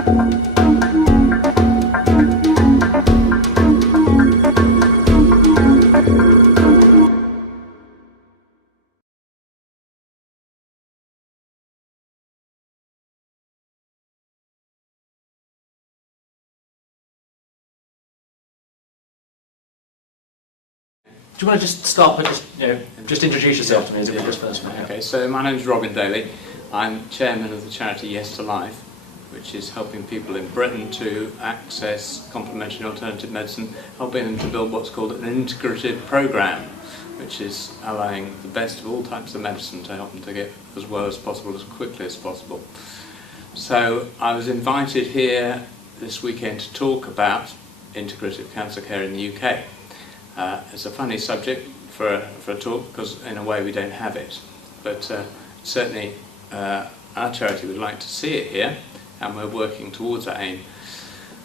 Do you want to just start by just introduce yourself to me as a first person? Okay, so my name is Daly. I'm chairman of the charity Yes to Life, which is helping people in Britain to access complementary and alternative medicine, helping them to build what's called an integrative programme, which is allowing the best of all types of medicine to help them to get as well as possible, as quickly as possible. So I was invited here this weekend to talk about integrative cancer care in the UK. It's a funny subject for a talk because in a way we don't have it, but certainly our charity would like to see it here, and we're working towards that aim.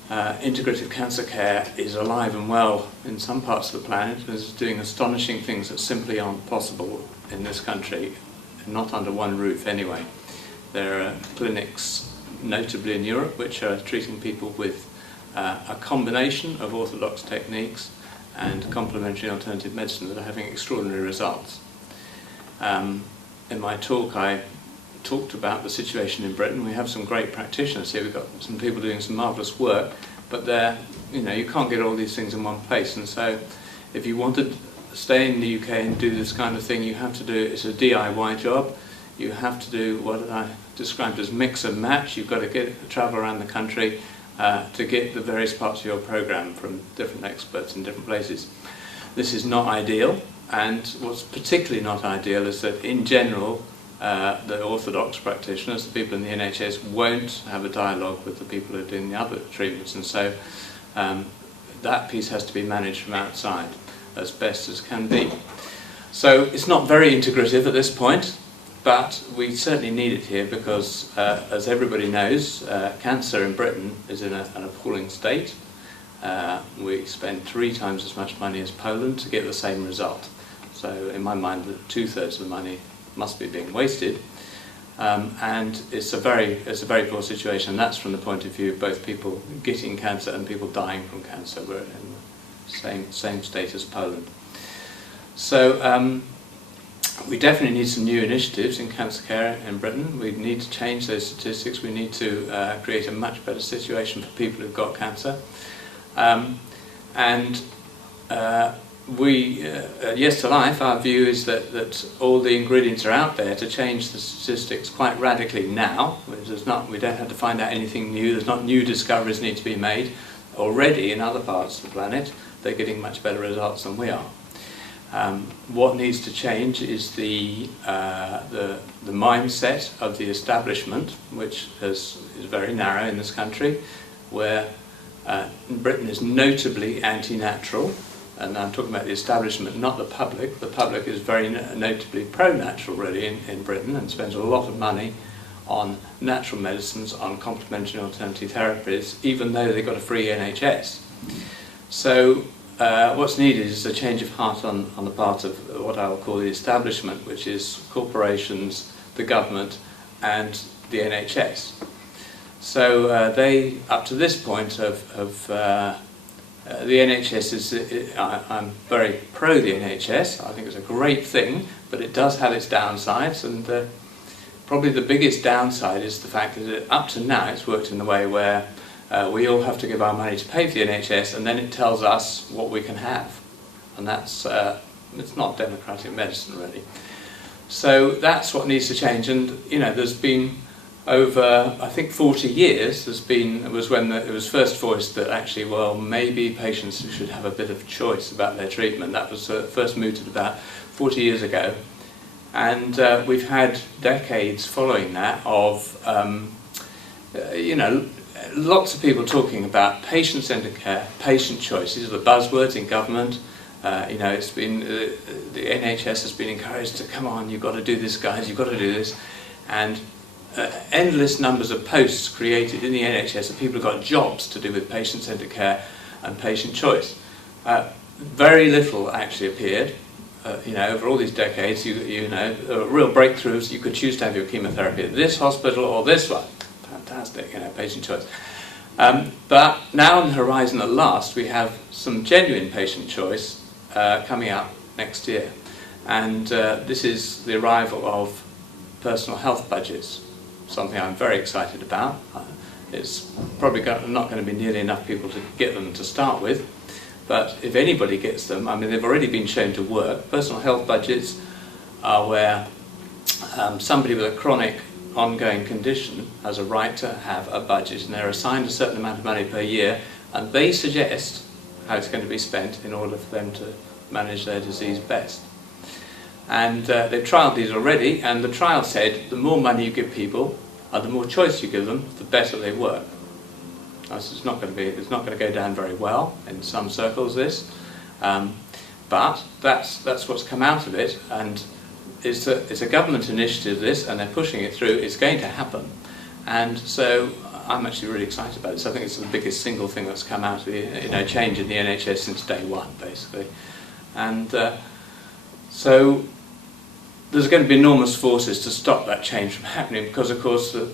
Integrative cancer care is alive and well in some parts of the planet and is doing astonishing things that simply aren't possible in this country, not under one roof anyway. There are clinics, notably in Europe, which are treating people with a combination of orthodox techniques and complementary and alternative medicine that are having extraordinary results. In my talk I talked about the situation in Britain. We have some great practitioners here. We've got some people doing some marvellous work, but you can't get all these things in one place, and so if you want to stay in the UK and do this kind of thing, you have to do it's a DIY job. You have to do what I described as mix and match. You've got to travel around the country to get the various parts of your programme from different experts in different places. This is not ideal, and what's particularly not ideal is that in general the orthodox practitioners, the people in the NHS, won't have a dialogue with the people who are doing the other treatments, and so that piece has to be managed from outside as best as can be. So it's not very integrative at this point, but we certainly need it here because, as everybody knows, cancer in Britain is in an appalling state. We spend 3 times as much money as Poland to get the same result. So in my mind, 2/3 of the money must be being wasted, and it's a very poor situation. And that's from the point of view of both people getting cancer and people dying from cancer. We're in the same state as Poland. So. We definitely need some new initiatives in cancer care in Britain. We need to change those statistics. We need to create a much better situation for people who've got cancer. Yes to Life, our view is that all the ingredients are out there to change the statistics quite radically now. We don't have to find out anything new. There's not new discoveries need to be made. Already in other parts of the planet, they're getting much better results than we are. What needs to change is the mindset of the establishment, which is very narrow in this country, where Britain is notably anti-natural, and I'm talking about the establishment, not the public. The public is very notably pro-natural really in Britain and spends a lot of money on natural medicines, on complementary and alternative therapies, even though they've got a free NHS. So what's needed is a change of heart on the part of what I will call the establishment, which is corporations, the government, and the NHS. So they, up to this point, the NHS I'm very pro the NHS. I think it's a great thing, but it does have its downsides, and probably the biggest downside is the fact that up to now it's worked in the way where we all have to give our money to pay for the NHS, and then it tells us what we can have, and that's it's not democratic medicine really. So that's what needs to change. And there's been over I think 40 years. It was when it was first voiced that actually, well, maybe patients should have a bit of choice about their treatment. That was first mooted about 40 years ago, and we've had decades following that of lots of people talking about patient-centred care, patient choice. These are the buzzwords in government. It's been the NHS has been encouraged to come on. You've got to do this, guys. You've got to do this, and endless numbers of posts created in the NHS of people who've got jobs to do with patient-centred care and patient choice. Very little actually appeared. Over all these decades, real breakthroughs. You could choose to have your chemotherapy at this hospital or this one. fantastic, patient choice. But now on the horizon at last, we have some genuine patient choice coming up next year. And this is the arrival of personal health budgets, something I'm very excited about. It's probably not going to be nearly enough people to get them to start with, but if anybody gets them, I mean, they've already been shown to work. Personal health budgets are where somebody with a chronic ongoing condition has a right to have a budget, and they're assigned a certain amount of money per year, and they suggest how it's going to be spent in order for them to manage their disease best. And they've trialled these already, and the trial said the more money you give people and the more choice you give them, the better they work. Now, it's not going to go down very well in some circles, this, but that's what's come out of it, and it's a government initiative, this, and they're pushing it through. It's going to happen, and so I'm actually really excited about this. I think it's the biggest single thing that's come out of the change in the NHS since day one, basically, and so there's going to be enormous forces to stop that change from happening, because of course the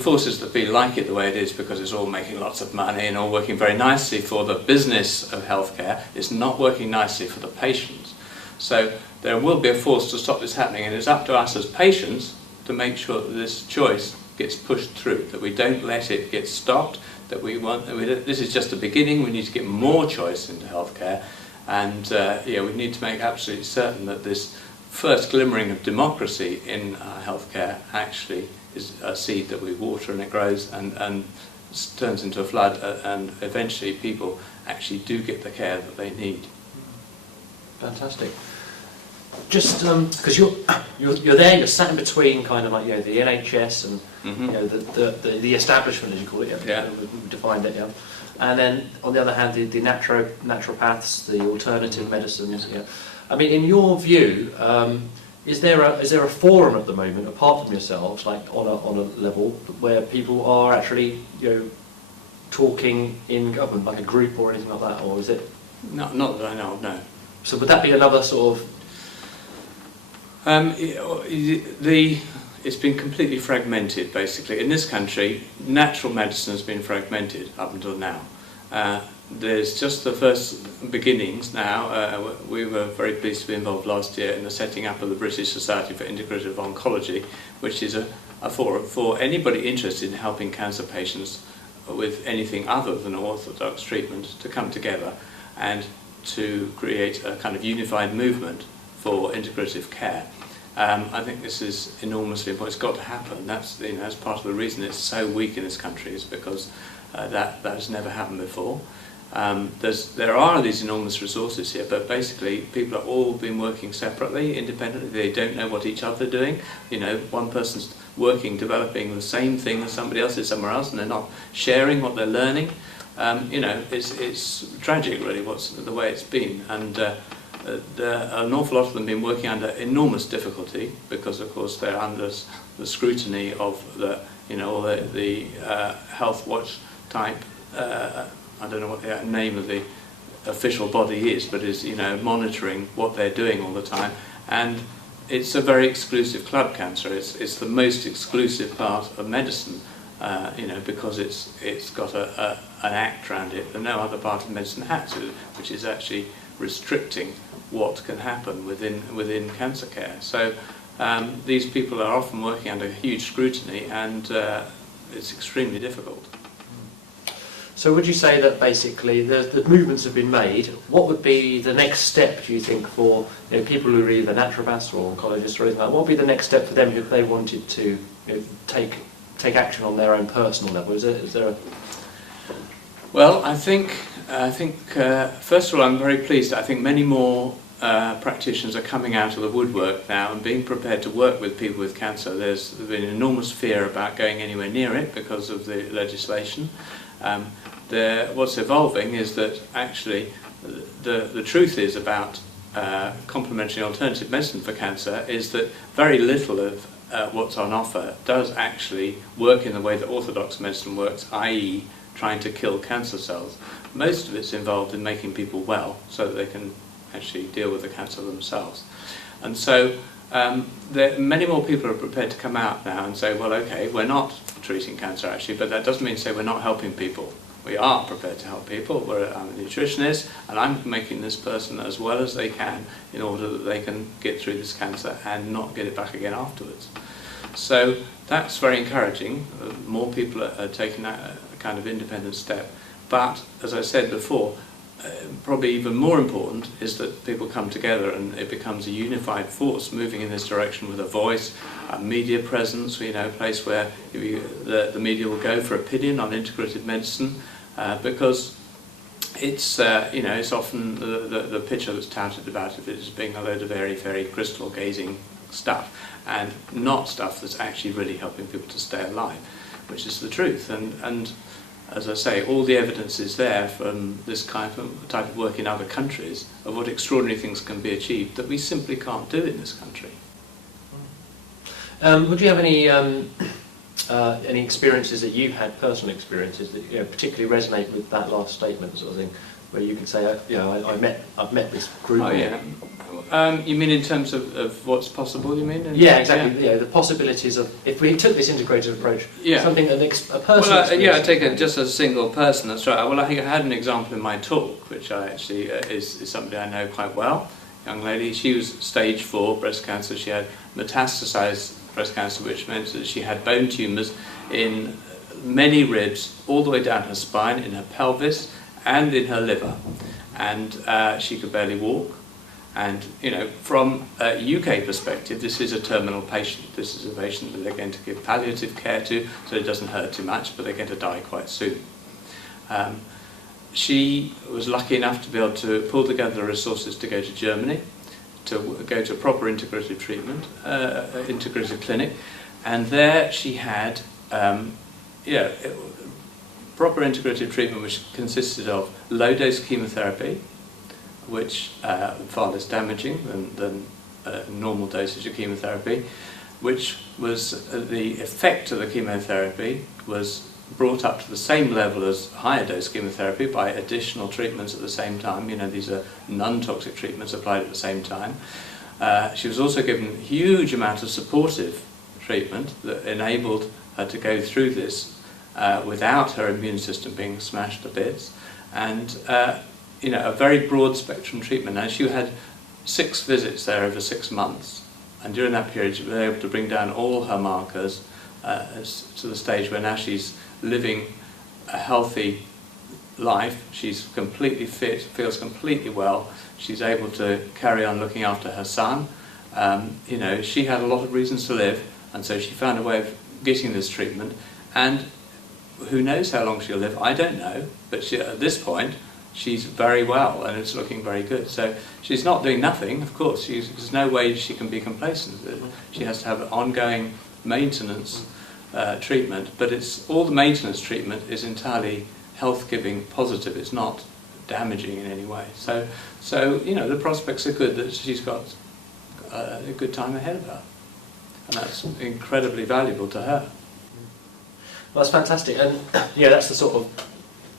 forces that feel like it the way it is, because it's all making lots of money and all working very nicely for the business of healthcare, it's not working nicely for the patients. So there will be a force to stop this happening, and it's up to us as patients to make sure that this choice gets pushed through, that we don't let it get stopped, this is just the beginning. We need to get more choice into healthcare, and we need to make absolutely certain that this first glimmering of democracy in healthcare actually is a seed that we water and it grows and turns into a flood, and eventually people actually do get the care that they need. Fantastic. Just because you're there, you're sat in between kind of like the NHS and the establishment, as you call it. We've defined it. Yeah. And then on the other hand, the naturopaths, the alternative medicines. Yeah. I mean, in your view, is there a forum at the moment, apart from yourselves, like on a level where people are actually talking in government, like a group or anything like that, or is it? Not that I know of, no. So would that be another sort of? It's been completely fragmented, basically. In this country, natural medicine has been fragmented up until now. There's just the first beginnings now. We were very pleased to be involved last year in the setting up of the British Society for Integrative Oncology, which is a forum for anybody interested in helping cancer patients with anything other than orthodox treatment to come together and to create a kind of unified movement for integrative care. I think this is enormously important. It's got to happen. That's part of the reason it's so weak in this country, is because that has never happened before. There are these enormous resources here, but basically people have all been working separately, independently. They don't know what each other are doing. One person's working, developing the same thing as somebody else is somewhere else, and they're not sharing what they're learning. It's tragic, really, the way it's been, and an awful lot of them have been working under enormous difficulty, because of course they're under the scrutiny of all the health watch type. I don't know what the name of the official body is, but is monitoring what they're doing all the time, and it's a very exclusive club, cancer. It's the most exclusive part of medicine, because it's got an act around it that no other part of medicine has, which is actually restricting what can happen within cancer care. So these people are often working under huge scrutiny, and it's extremely difficult. So would you say that basically the movements have been made? What would be the next step, do you think, for people who are either naturopaths or oncologists or anything like that? What would be the next step for them if they wanted to take action on their own personal level? Is there a... Well, I think first of all, I'm very pleased. I think many more practitioners are coming out of the woodwork now and being prepared to work with people with cancer. There's been enormous fear about going anywhere near it because of the legislation. What's evolving is that actually the truth is about complementary alternative medicine for cancer is that very little of what's on offer does actually work in the way that orthodox medicine works, i.e. trying to kill cancer cells. Most of it's involved in making people well so that they can actually deal with the cancer themselves. And so many more people are prepared to come out now and say, well, okay, we're not treating cancer actually, but that doesn't mean to say we're not helping people. We are prepared to help people. I'm a nutritionist, and I'm making this person as well as they can in order that they can get through this cancer and not get it back again afterwards. So that's very encouraging. More people are taking that kind of independent step. But, as I said before, probably even more important is that people come together and it becomes a unified force moving in this direction with a voice, a media presence, a place where the media will go for opinion on integrative medicine, because it's it's often the picture that's touted about it as being a load of very, very crystal gazing stuff and not stuff that's actually really helping people to stay alive, which is the truth. And as I say, all the evidence is there from this type of work in other countries of what extraordinary things can be achieved that we simply can't do in this country. Would you have any experiences that you've had, personal experiences that particularly resonate with that last statement, sort of thing, where you could say, I've met this group? Oh yeah. You mean in terms of what's possible? You mean? Yeah, exactly. Yeah, the possibilities of if we took this integrated approach, something that a person. Well, I take it just as a single person. That's right. Well, I think I had an example in my talk, which I actually is somebody I know quite well. Young lady. She was stage 4 breast cancer. She had metastasized breast cancer, which meant that she had bone tumours in many ribs, all the way down her spine, in her pelvis, and in her liver, and she could barely walk. And from a UK perspective, this is a terminal patient. This is a patient that they're going to give palliative care to, so it doesn't hurt too much, but they're going to die quite soon. She was lucky enough to be able to pull together the resources to go to Germany, to go to a proper integrative treatment, integrative clinic, and there she had proper integrative treatment, which consisted of low-dose chemotherapy, which far less damaging than normal dosage of chemotherapy, which was the effect of the chemotherapy was brought up to the same level as higher dose chemotherapy by additional treatments at the same time. These are non-toxic treatments applied at the same time. She was also given a huge amount of supportive treatment that enabled her to go through this without her immune system being smashed to bits, and a very broad spectrum treatment. Now, she had 6 visits there over 6 months, and during that period she was able to bring down all her markers to the stage where now she's living a healthy life. She's completely fit, feels completely well. She's able to carry on looking after her son. She had a lot of reasons to live, and so she found a way of getting this treatment, and who knows how long she'll live, I don't know, but at this point she's very well and it's looking very good. So she's not doing nothing, of course. There's no way she can be complacent. She has to have ongoing maintenance treatment, but all the maintenance treatment is entirely health-giving, positive. It's not damaging in any way. So the prospects are good that she's got a good time ahead of her, and that's incredibly valuable to her. Well, that's fantastic, and that's the sort of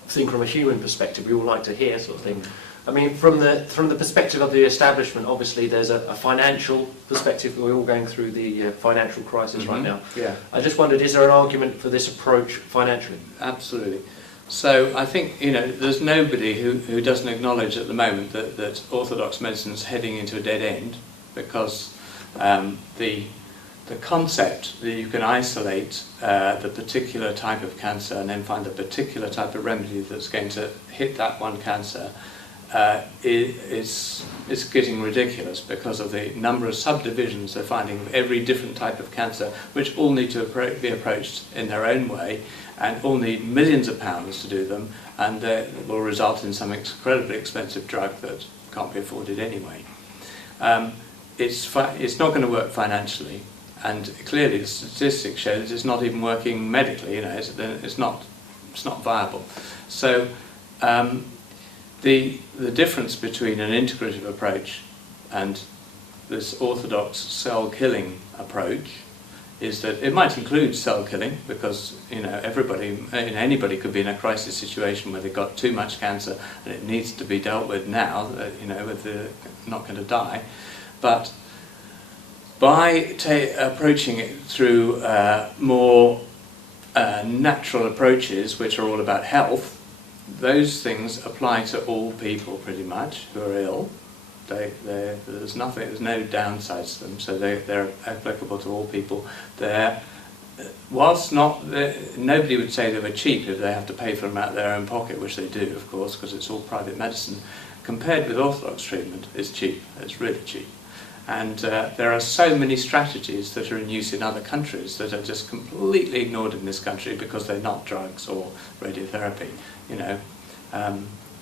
thing from a human perspective we all like to hear, sort of thing. I mean, from the perspective of the establishment, obviously there's a financial perspective. We're all going through the financial crisis right now. Yeah. I just wondered, is there an argument for this approach financially? Absolutely. So I think there's nobody who doesn't acknowledge at the moment that orthodox medicine is heading into a dead end, because the concept that you can isolate the particular type of cancer and then find a particular type of remedy that's going to hit that one cancer is getting ridiculous, because of the number of subdivisions they're finding of every different type of cancer, which all need to be approached in their own way, and all need millions of pounds to do them, and will result in some incredibly expensive drug that can't be afforded anyway. It's not going to work financially. And clearly the statistics show that it's not even working medically, it's not viable. So the difference between an integrative approach and this orthodox cell-killing approach is that it might include cell killing, because anybody could be in a crisis situation where they've got too much cancer and it needs to be dealt with now, not going to die. But by approaching it through more natural approaches, which are all about health, those things apply to all people pretty much who are ill. There's no downsides to them, so they're applicable to all people. Whilst nobody would say they were cheap if they have to pay for them out of their own pocket, which they do, of course, because it's all private medicine. Compared with orthodox treatment, it's cheap. It's really cheap. And there are so many strategies that are in use in other countries that are just completely ignored in this country because they're not drugs or radiotherapy. You know,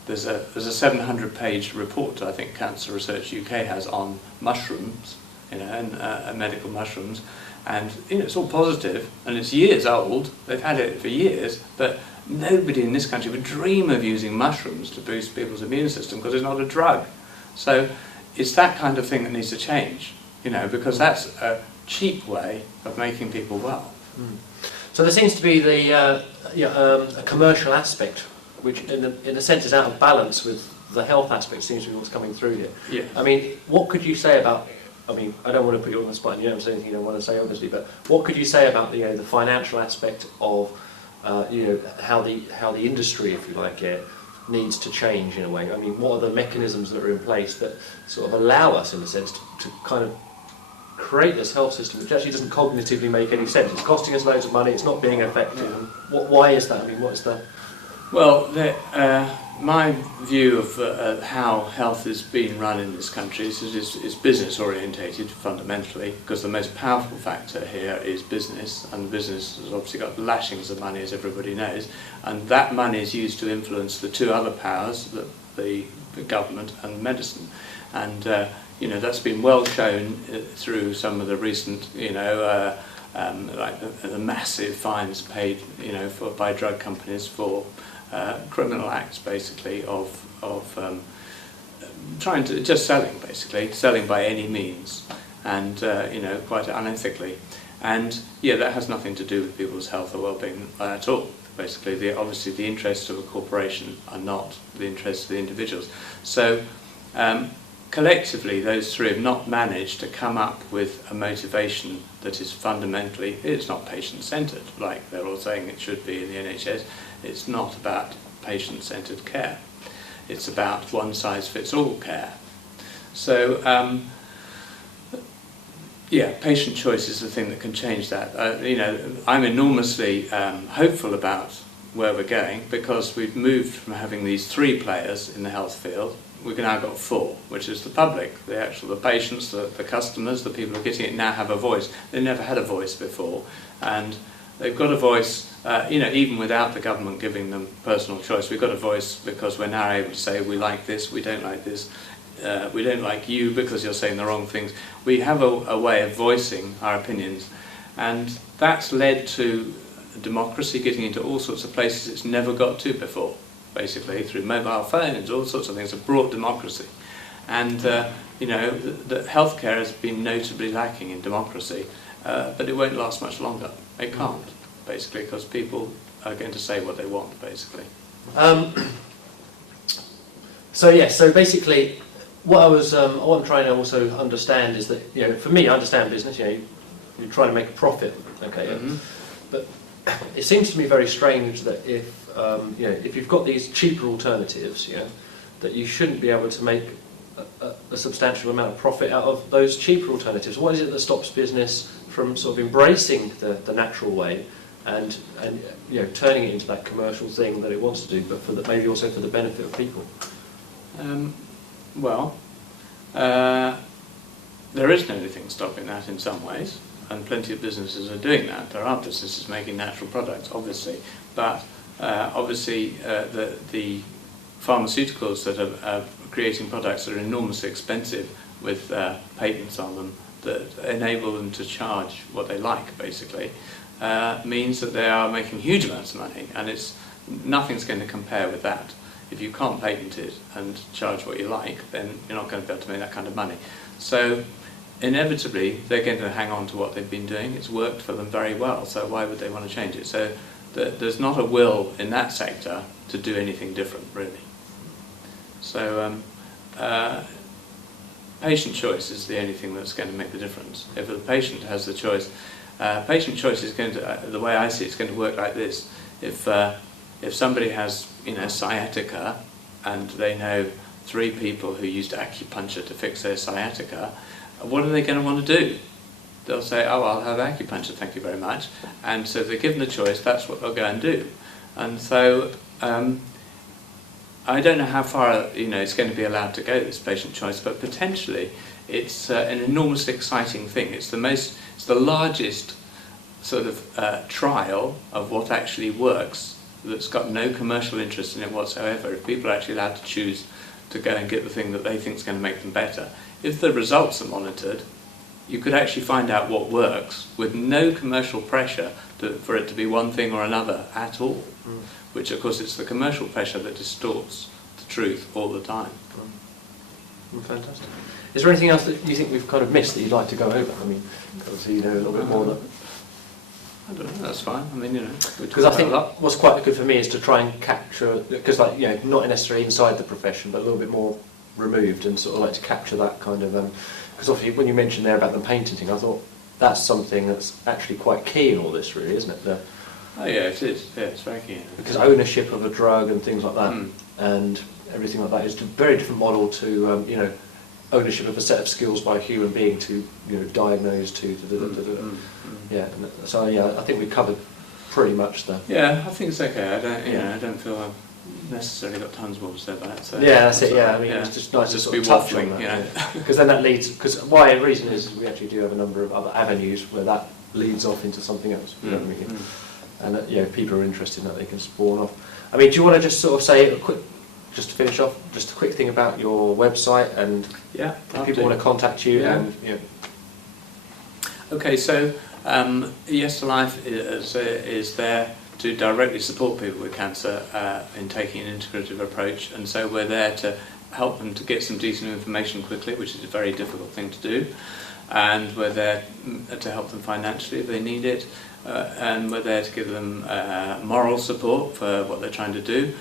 there's a 700-page report I think Cancer Research UK has on mushrooms, you know, and medical mushrooms, and you know, it's all positive and it's years old. They've had it for years, but nobody in this country would dream of using mushrooms to boost people's immune system because it's not a drug. So it's that kind of thing that needs to change, you know, because that's a cheap way of making people well. Mm. So there seems to be a commercial aspect, which in a sense is out of balance with the health aspect, seems to be what's coming through here. Yeah. I mean, what could you say about, I mean, I don't want to put you on the spot and you don't say anything you don't want to say, obviously, but what could you say about the financial aspect of how the industry, if you like it, needs to change in a way? I mean, what are the mechanisms that are in place that sort of allow us, in a sense, to kind of create this health system which actually doesn't cognitively make any sense? It's costing us loads of money, it's not being effective. Why is that? I mean, what is the... Well, my view of how health is being run in this country is business orientated fundamentally, because the most powerful factor here is business, and business has obviously got lashings of money, as everybody knows, and that money is used to influence the two other powers, the government and medicine. And that's been well shown through some of the recent like the massive fines paid by drug companies for criminal acts, basically, of trying to just selling by any means, and quite unethically. And that has nothing to do with people's health or well-being at all. Basically, obviously the interests of a corporation are not the interests of the individuals. So collectively, those three have not managed to come up with a motivation that is fundamentally, it's not patient-centred, like they're all saying it should be in the NHS. It's not about patient-centred care. It's about one-size-fits-all care. So, patient choice is the thing that can change that. I'm enormously hopeful about where we're going, because we've moved from having these three players in the health field. We've now got four, which is the public, the patients, the customers, the people who are getting it now have a voice. They never had a voice before, and they've got a voice, even without the government giving them personal choice. We've got a voice because we're now able to say we like this, we don't like this, we don't like you because you're saying the wrong things. We have a way of voicing our opinions, and that's led to democracy getting into all sorts of places it's never got to before, basically, through mobile phones, all sorts of things have brought democracy. And, the healthcare has been notably lacking in democracy, but it won't last much longer. It can't, basically, because people are going to say what they want, basically. So basically, what I'm trying to also understand is that, for me, I understand business, you're trying to make a profit, okay? Mm-hmm. But it seems to me very strange that if you've got these cheaper alternatives, that you shouldn't be able to make a substantial amount of profit out of those cheaper alternatives. What is it that stops business from sort of embracing the natural way and turning it into that commercial thing that it wants to do, but maybe also for the benefit of people? There isn't anything stopping that in some ways, and plenty of businesses are doing that. There are businesses making natural products, obviously, but the pharmaceuticals that are creating products that are enormously expensive with patents on them that enable them to charge what they like, basically, means that they are making huge amounts of money, and nothing's going to compare with that. If you can't patent it and charge what you like, then you're not going to be able to make that kind of money. So inevitably, they're going to hang on to what they've been doing. It's worked for them very well, so why would they want to change it? So there's not a will in that sector to do anything different, really. So patient choice is the only thing that's going to make the difference. If the patient has the choice, patient choice is going to, the way I see it, it's going to work like this. If somebody has, sciatica, and they know 3 people who used acupuncture to fix their sciatica, what are they going to want to do? They'll say, oh, I'll have acupuncture, thank you very much. And so if they're given the choice, that's what they'll go and do. And so I don't know how far it's going to be allowed to go, this patient choice, but potentially it's an enormously exciting thing. It's the largest sort of trial of what actually works that's got no commercial interest in it whatsoever. If people are actually allowed to choose to go and get the thing that they think is going to make them better, if the results are monitored, you could actually find out what works with no commercial pressure for it to be one thing or another at all. Which, of course, it's the commercial pressure that distorts the truth all the time. Fantastic. Is there anything else that you think we've kind of missed that you'd like to go over? I mean, obviously you know a little bit more. I don't know, that's fine. I mean, because I think what's quite good for me is to try and capture, because not necessarily inside the profession, but a little bit more removed, and sort of like to capture that kind of, because obviously when you mentioned there about the patenting, I thought that's something that's actually quite key in all this, really, isn't it? Oh yeah, it is. Yeah, it's very key. Because ownership of a drug and things like that, and everything like that is a very different model to ownership of a set of skills by a human being to diagnose to. Yeah. So I think we've covered pretty much the. Yeah, I think it's okay. I don't feel I've necessarily got tons more to say about it. So yeah, that's it. Yeah, I mean, it's just nice to sort of touch on that. Because then that leads. Because why a reason is we actually do have a number of other avenues where that leads off into something else. And if people are interested in that, they can spawn off. I mean, do you want to just sort of say just to finish off, just a quick thing about your website and if people want to contact you? And Okay, so Yes to Life is there to directly support people with cancer in taking an integrative approach, and so we're there to help them to get some decent information quickly, which is a very difficult thing to do, and we're there to help them financially if they need it. And we're there to give them moral support for what they're trying to do.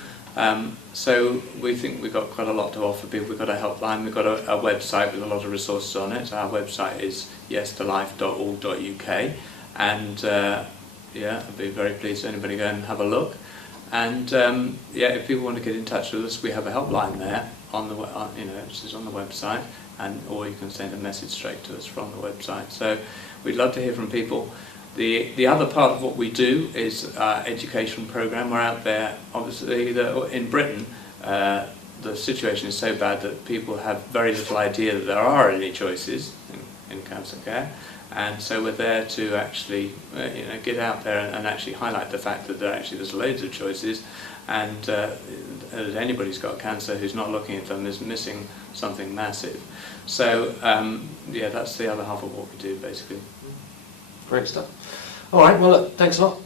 So we think we've got quite a lot to offer people. We've got a helpline, we've got a website with a lot of resources on it. Our website is yestolife.org.uk, and I'd be very pleased if anybody go and have a look. And if people want to get in touch with us, we have a helpline there which is on the website, or you can send a message straight to us from the website. So we'd love to hear from people. The other part of what we do is our education program. We're out there, obviously, in Britain, the situation is so bad that people have very little idea that there are any choices in cancer care, and so we're there to actually get out there and actually highlight the fact that there's loads of choices, and that anybody's got cancer who's not looking at them is missing something massive. So that's the other half of what we do, basically. Great stuff. All right, well, look, thanks a lot.